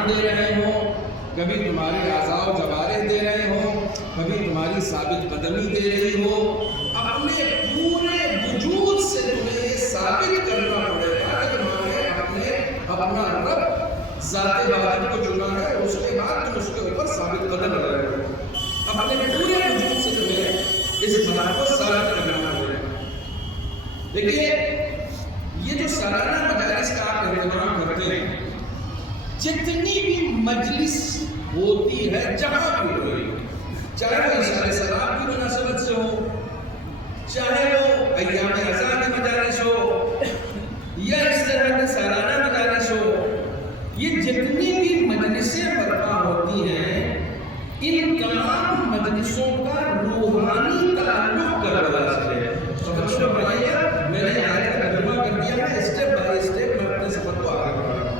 اجسام دے رہے ہوں، کبھی تمہارے اعضاء و جوارح دے رہے ہوں، کبھی تمہاری ثابت قدمی دے رہی ہو، اپنے پورے وجود سے تمہیں یہ ثابت کرنا پڑے گا کہ تمہارے اپنا رب ذات واحد کو چنا ہے، اس کے بعد تم اس کے اوپر ثابت قدم رہے ہو۔ اپنے پورے وجود سے تمہیں اس بات کو ثابت کرنا پڑے گا۔ دیکھیے یہ جو سالانہ مجالس کا آپ اہتمام کرتے ہیں، جتنی بھی مجلس ہوتی ہے جہاں بھی ہوئی، چاہے وہ اشارے ثواب کی مناسبت سے ہو، چاہے وہ ایام رضا کی مجالس ہو، یا اس طرح کے سالانہ مجالس ہو، یہ جتنی بھی مجلسیں برپا ہوتی ہیں، ان تمام مجلسوں کا روحانی تعلق کربلا سے ہے۔ تو بچوں بھائیے، میں نے آیت کا ترجمہ کر دیا ہے، اسٹیپ بائی اسٹیپ میں اپنے سفر کو آگے بڑھا رہا ہوں۔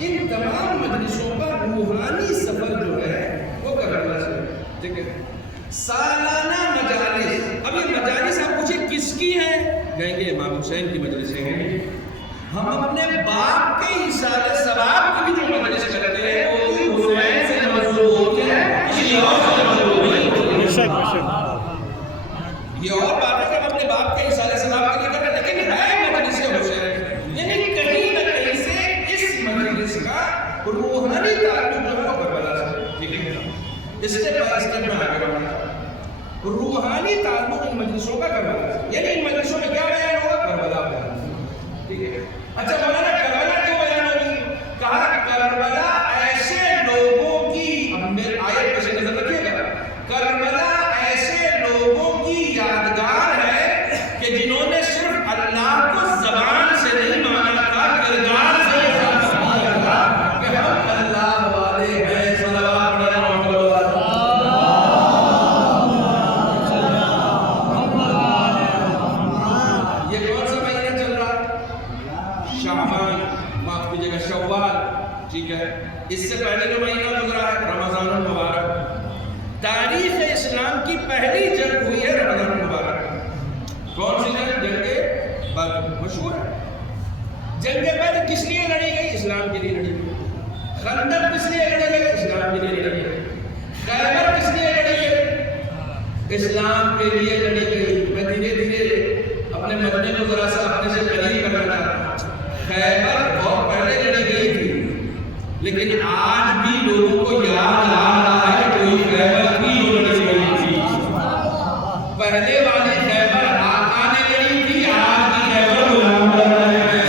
ان تمام مجلسوں کا روحانی سفر جو ہے وہ کربلا سے ہے، ٹھیک ہے؟ سالانہ مجالس، اب یہ مجالس آپ پوچھیں کس کی ہیں؟ کہیں گے امام حسین کی مجلسیں ہیں۔ ہم اپنے باپ کے حصال ثواب کی بھی جو مجلس کرتے ہیں وہ بھی حسین سے مظلوم ہوتے ہیں، کسی اور سے مظلوم نہیں ہوتے۔ یہ اور بات ہے کہ ہم اپنے باپ کے حصال ثواب کے لیے کرتے ہیں، لیکن ہے مجلس حسین، یعنی کہیں نہ کہیں سے اس مجلس کا روحانی تعلق جو ہے وہ کربلا سے، ٹھیک ہے؟ اسٹیپ بائی اسٹیپ میں آگے بڑھنا ہے۔ روحانی تعلق ان مجلسوں کا کربلا سے، یعنی ان مجلسوں میں کیا بیان ہوگا؟ کربلا بیان ہوگا، ٹھیک ہے؟ اچھا مولانا کربلا کیوں بیان ہوگی؟ کہا کربلا ایسے لوگوں کی، آیت پہ سے نظر رکھیے گا، کربلا ایسے لوگوں کی یادگار ہے کہ جنہوں نے صرف اللہ کو زبان سے نہیں مانا تھا، کردار سے یہ ثابت کیا تھا کہ ہم اللہ والے ہیں۔ صلوات پڑھیں محمد شوال، ٹھیک ہے؟ اس سے پہلے جو مہینہ گزرا ہے رمضان المبارک، تاریخ اسلام کی پہلی جنگ ہوئی ہے رمضان المبارک۔ کون سی جنگ؟ جنگ بدر، مشہور ہے۔ جنگ بدر کس لیے لڑی گئی؟ اسلام کے لیے لڑی گئی۔ خندق کس لیے لڑی گئی؟ اسلام کے لیے لڑی گئی۔ خیبر کس لیے لڑی گئی؟ اسلام کے لیے لڑی گئی۔ میں دھیرے دھیرے اپنے مدنے کو ذرا سا اپنے سے قریب کرنا چاہتا ہوں۔ خیبر بہت پہلے لڑی گئی تھی، لیکن آج بھی لوگوں کو یاد آ رہا ہے کوئی خیبر کی لڑی گئی تھی۔ پہلے والی خیبر آقا نے لڑی تھی، آج کی خیبر غلام لڑ رہے ہیں۔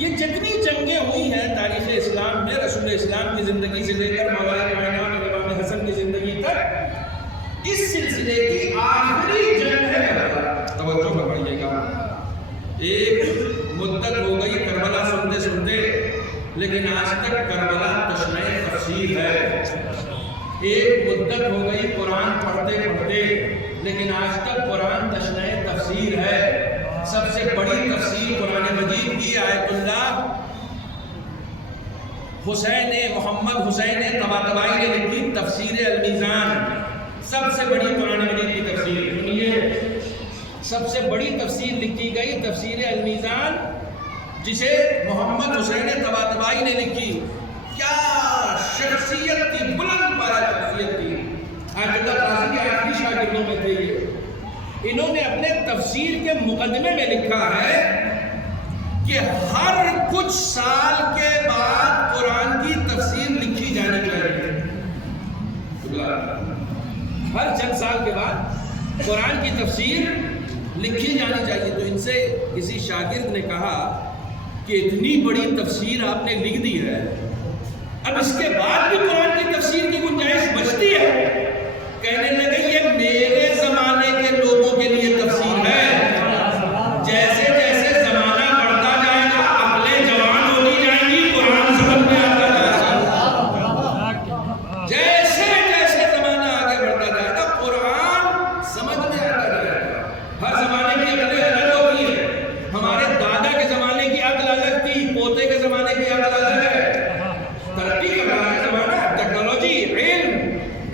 یہ جتنی جنگیں ہوئی ہیں تاریخ اسلام میں رسول اسلام کی زندگی سے لے کر مولا کائنات امام حسن کی زندگی تک، اس سلسلے کی آخری جنگ ہے کربلا۔ توجہ فرمائیے گا، ایک مدت ہو گئی کربلا سنتے سنتے، لیکن آج تک کربلا تشنع تفسیر ہے۔ ایک مدت ہو گئی قرآن پڑھتے پڑھتے، لیکن آج تک قرآن تشنع تفسیر ہے۔ سب سے بڑی تفسیر قرآن مجید کی آیت اللہ حسین محمد حسین طباطبائی نے لکھی تفسیر المیزان، سب سے بڑی قرآن مجید کی تفسیر۔ سنیے، سب سے بڑی تفسیر لکھی گئی تفسیر المیزان، جسے محمد حسین طباطبائی نے لکھی۔ کیا شخصیت تھی، بلند بالا شخصیت تھی۔ آیت اللہ قاضی کے آخری شاگردوں میں تھے یہ۔ انہوں نے اپنے تفسیر کے مقدمے میں لکھا ہے کہ ہر کچھ سال کے بعد قرآن کی تفسیر لکھی جانی چاہیے۔ ہر چند سال کے بعد قرآن کی تفسیر لکھی جانی چاہیے۔ تو ان سے کسی شاگرد نے کہا کہ اتنی بڑی تفسیر آپ نے لکھ دی ہے، اب اس کے بعد بھی قرآن کی تفسیر کی گنجائش بچتی ہے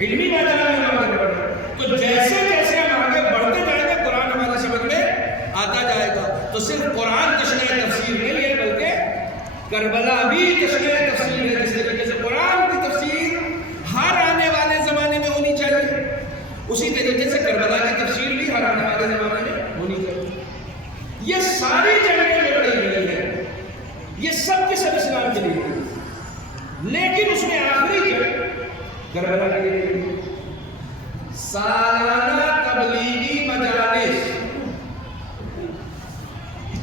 علمی میدان میں ہم آگے بڑھ رہے ہیں. تو جیسے جیسے ہم آگے بڑھتے جائیں گے قرآن ہماری سمجھ میں آتا جائے گا. تو صرف قرآن تشریح تفسیر نہیں ہے بلکہ کربلا بھی تشریح تفسیر ہے. جس طریقے سے قرآن کی تفسیر ہر آنے والے زمانے میں ہونی چاہیے اسی طریقے سے کربلا کی تفسیر بھی ہر آنے والے زمانے میں ہونی چاہیے. یہ ساری جنگیں جو لڑی گئی ہیں یہ سب کے سب اسلام کے لیے ہیں. لیکن اس میں آخری جنگ کربلا کے لیے سالانہ تبلیغی مجالس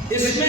اس میں